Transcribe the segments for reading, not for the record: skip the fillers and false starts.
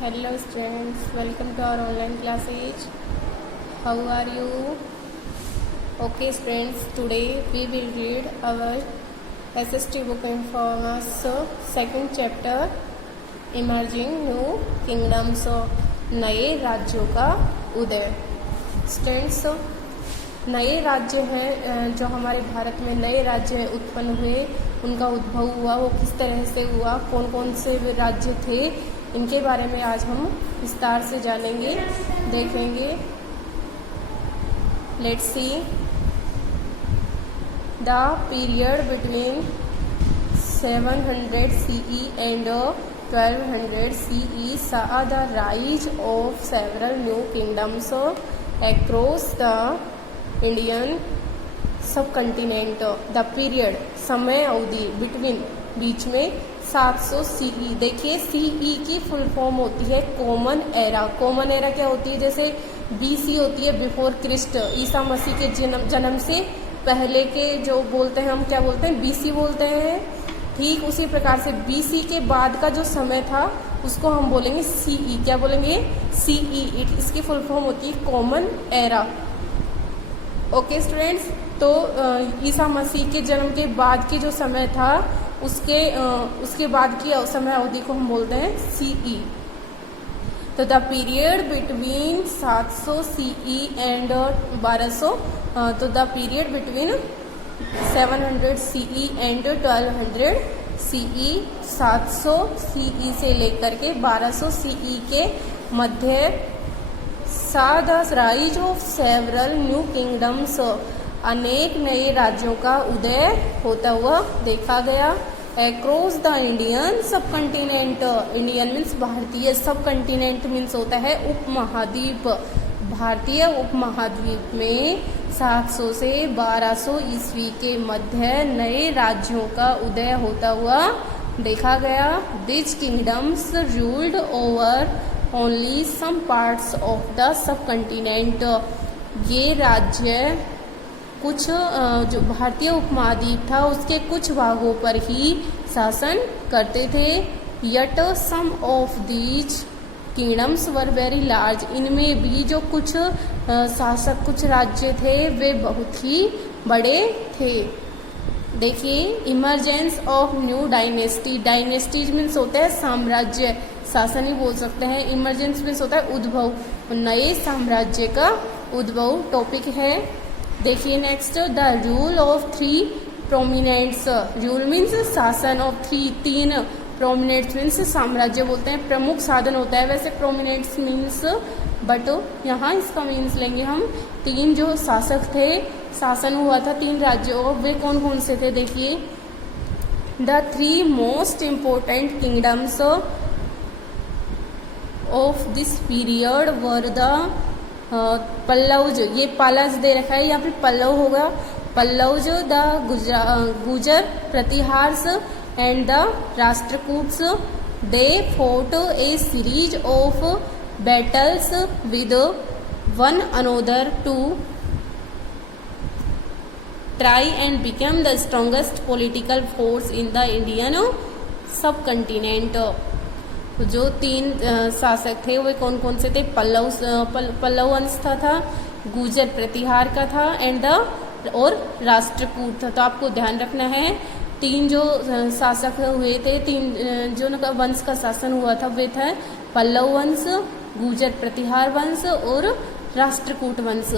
Hello students, welcome to our online classes. How are you? Okay students, today we will read our SST book Informers second chapter Emerging New Kingdoms, नए राज्यों का उदय। Students, नए राज्य हैं जो हमारे भारत में नए राज्य उत्पन्न हुए, उनका उद्भव हुआ, वो किस तरह से हुआ, कौन कौन से राज्य थे, इनके बारे में आज हम विस्तार से जानेंगे, देखेंगे। Let's see the period between 700 CE and 1200 CE saw the rise of several new kingdoms across the Indian subcontinent. The period, समय अवधि, बिटवीन, बीच में, 700 CE। देखिए CE की फुल फॉर्म होती है कॉमन एरा। कॉमन एरा क्या होती है? जैसे BC होती है बिफोर क्रिस्ट, ईसा मसीह के जन्म से पहले के जो बोलते हैं, हम क्या बोलते हैं? BC बोलते हैं। ठीक उसी प्रकार से BC के बाद का जो समय था उसको हम बोलेंगे CE। क्या बोलेंगे? CE। इसकी फुल फॉर्म होती है कॉमन एरा। ओके स्टूडेंट्स, तो ईसा मसीह के जन्म के बाद की जो समय था उसके बाद की समय अवधि को हम बोलते हैं CE। तो the period between 700 CE and 1200, तो the period between 700 CE and 1200 CE, 700 CE से लेकर के 1200 CE के मध्य saw the rise of several new kingdoms, अनेक नए राज्यों का उदय होता हुआ देखा गया। अक्रॉस द इंडियन सब कंटिनेंट, इंडियन मीन्स भारतीय, सब कंटिनेंट मीन्स होता है उपमहाद्वीप। भारतीय उपमहाद्वीप में 700 से 1200 ईस्वी के मध्य नए राज्यों का उदय होता हुआ देखा गया। This kingdoms ruled over only some parts of the subcontinent, ये राज्य कुछ जो भारतीय उपमहाद्वीप था उसके कुछ भागों पर ही शासन करते थे। Yet some of these kingdoms were very large, इनमें भी जो कुछ शासक, कुछ राज्य थे वे बहुत ही बड़े थे। देखिए, emergence of new dynasty, dynasties means होता है साम्राज्य, शासन ही बोल सकते हैं। इमरजेंस मीन्स होता है उद्भव, नए साम्राज्य का उद्भव टॉपिक है। देखिए next, the rule of 3 prominents, rule means शासन ऑफ 3, 3 प्रोमिनेंट्स मीन्स साम्राज्य बोलते हैं, प्रमुख साधन होता है वैसे प्रोमिनेंट्स मीन्स, बट यहाँ इसका मीन्स लेंगे हम। 3 जो शासक थे, शासन हुआ था 3 राज्यों, वे कौन कौन से थे? देखिए, the 3 most important kingdoms of this period were the Pallavas, ये पालस दे रखा है, यहाँ पे पल्लव होगा, Pallavas, the Gurjara Pratiharas and the Rashtrakutas. They fought a series of battles with one another to try and become the strongest political force in the Indian subcontinent. जो 3 शासक थे वे कौन कौन से थे? पल्लव वंश था, गुजर प्रतिहार का था एंड और राष्ट्रकूट था। तो आपको ध्यान रखना है 3 जो शासक हुए थे, 3 जो वंश का शासन हुआ था वे थे पल्लव वंश, गुजर प्रतिहार वंश और राष्ट्रकूट वंश।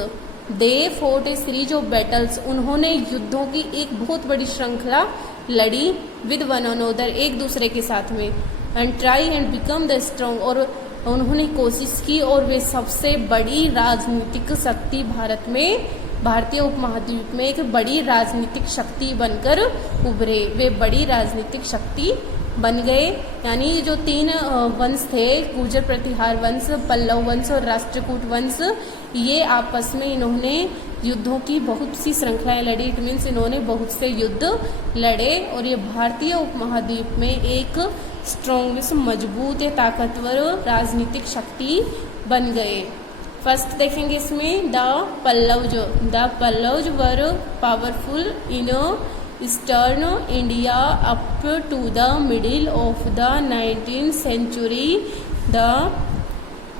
They fought a series of battles, उन्होंने युद्धों की एक बहुत बड़ी श्रृंखला लड़ी, विद वन अनोदर, एक दूसरे के साथ में, and try and become the strong, और उन्होंने कोशिश की और वे सबसे बड़ी राजनीतिक शक्ति भारत में, भारतीय उपमहाद्वीप में एक बड़ी राजनीतिक शक्ति बनकर उभरे, वे बड़ी राजनीतिक शक्ति बन गए। यानी जो 3 वंश थे, गुजर प्रतिहार वंश, पल्लव वंश और राष्ट्रकूट वंश, ये आपस में इन्होंने युद्धों की बहुत सी श्रृंखलाएं लड़ी। इट मीन्स इन्होंने बहुत से युद्ध लड़े और ये भारतीय उपमहाद्वीप में एक स्ट्रॉन्ग, मजबूत या ताकतवर राजनीतिक शक्ति बन गए। फर्स्ट देखेंगे इसमें the Pallavas were powerful in eastern India up to the middle of the 19th century. The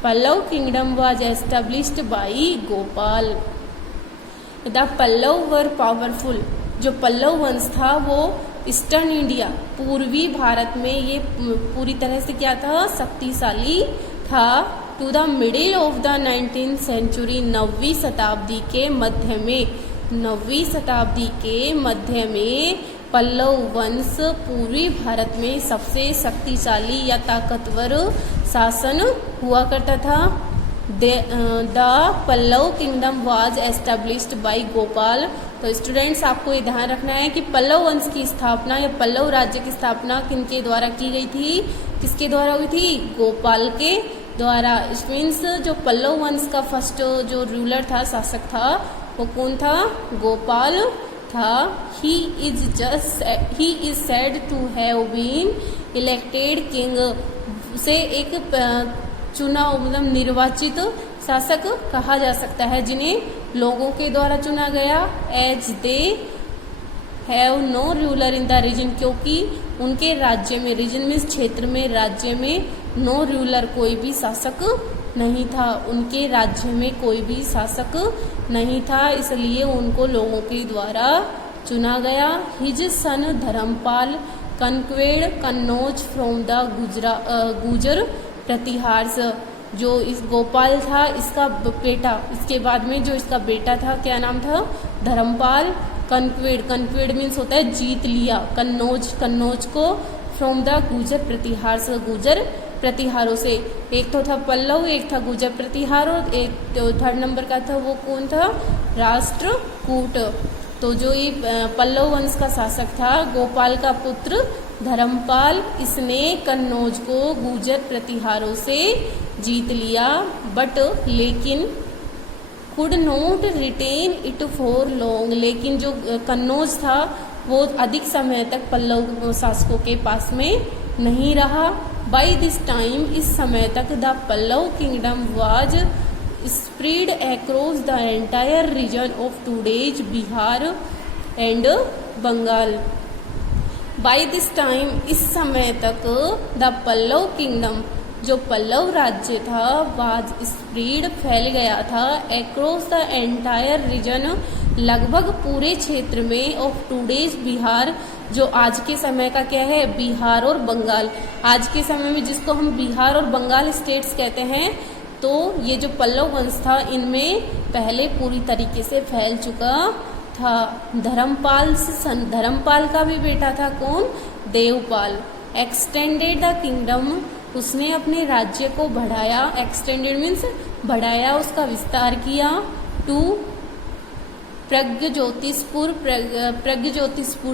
Pallav kingdom was established by Gopal. The Pallav were powerful. जो पल्लव वंश था वो ईस्टर्न इंडिया, पूर्वी भारत में ये पूरी तरह से क्या था, शक्तिशाली था. To the middle of the 19th century, 9वीं शताब्दी के मध्य में, 9वीं शताब्दी के मध्य में पल्लव वंश पूर्वी भारत में सबसे शक्तिशाली या ताकतवर शासन हुआ करता था. The Pallava kingdom was established by Gopal. तो स्टूडेंट्स आपको ये ध्यान रखना है कि पल्लव वंश की स्थापना या पल्लव राज्य की स्थापना किनके द्वारा की गई थी, किसके द्वारा हुई थी, गोपाल के द्वारा. इट मीन्स जो पल्लव वंश का फर्स्ट जो रूलर था, शासक था, वो कौन था, गोपाल था. He is said to have been elected king. उसे एक चुनाव मतलब निर्वाचित शासक कहा जा सकता है जिन्हें लोगों के द्वारा चुना गया. As they have no ruler in the region, क्योंकि उनके राज्य में, रीजन में क्षेत्र में, राज्य में नो रूलर कोई भी शासक नहीं था. उनके राज्य में कोई भी शासक नहीं था, इसलिए उनको लोगों के द्वारा चुना गया. His son Dharmapala conquered Kannauj from the Gurjara Pratiharas. जो इस गोपाल था, इसका बेटा, इसके बाद में जो इसका बेटा था, क्या नाम था, धर्मपाल. कन्क्वेड मीन्स होता है जीत लिया. कन्नौज को फ्रॉम द गुजर प्रतिहार, गुजर प्रतिहारों से. एक तो था पल्लव, एक था गुजर प्रतिहार, और एक तो थर्ड नंबर का था, वो कौन था, राष्ट्रकूट. तो जो ये पल्लव वंश का शासक था, गोपाल का पुत्र धर्मपाल, इसने कन्नौज को गुजर प्रतिहारों से जीत लिया. बट लेकिन could not retain it for long. लेकिन जो कन्नौज था वो अधिक समय तक पल्लव शासकों के पास में नहीं रहा. बाय दिस टाइम, इस समय तक the Pallava kingdom was spread across the entire region of today's Bihar and Bengal. By this time, इस समय तक द पल्लव किंगडम, जो पल्लव राज्य था, वाज स्प्रेड फैल गया था, अक्रॉस द एंटायर रीजन, लगभग पूरे क्षेत्र में, ऑफ टुडेज बिहार, जो आज के समय का क्या है, बिहार और बंगाल. आज के समय में जिसको हम बिहार और बंगाल स्टेट्स कहते हैं, तो ये जो पल्लव वंश था इनमें पहले पूरी तरीके से फैल चुका था. धर्मपाल का भी बेटा था कौन, देवपाल. एक्सटेंडेड द किंगडम, उसने अपने राज्य को बढ़ाया. एक्सटेंडेड मीन्स बढ़ाया, उसका विस्तार किया. टू प्रज्ञज्योतिषपुर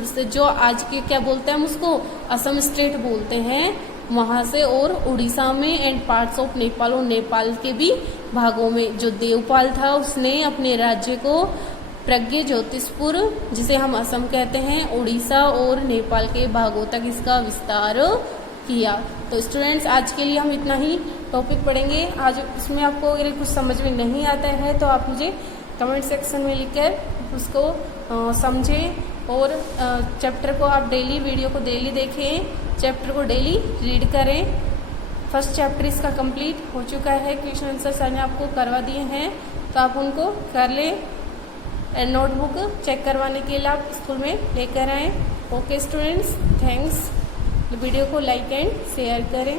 से, जो आज के क्या बोलते हैं हम उसको, असम स्टेट बोलते हैं, वहां से, और उड़ीसा में, एंड पार्ट्स ऑफ नेपाल, और नेपाल के भी भागों में. जो देवपाल था उसने अपने राज्य को प्रज्ञज्योतिषपुर, जिसे हम असम कहते हैं, उड़ीसा और नेपाल के भागों तक इसका विस्तार किया. तो स्टूडेंट्स आज के लिए हम इतना ही टॉपिक पढ़ेंगे. आज इसमें आपको अगर कुछ समझ में नहीं आता है तो आप मुझे कमेंट सेक्शन में लिखकर उसको समझें. और चैप्टर को आप डेली, वीडियो को डेली देखें, चैप्टर को डेली रीड करें. फर्स्ट चैप्टर इसका कंप्लीट हो चुका है, क्वेश्चन आंसर सर ने आपको करवा दिए हैं, तो आप उनको कर लें. एंड नोटबुक चेक करवाने के लिए आप स्कूल में लेकर आएँ. Okay students, thanks. वीडियो को लाइक एंड शेयर करें.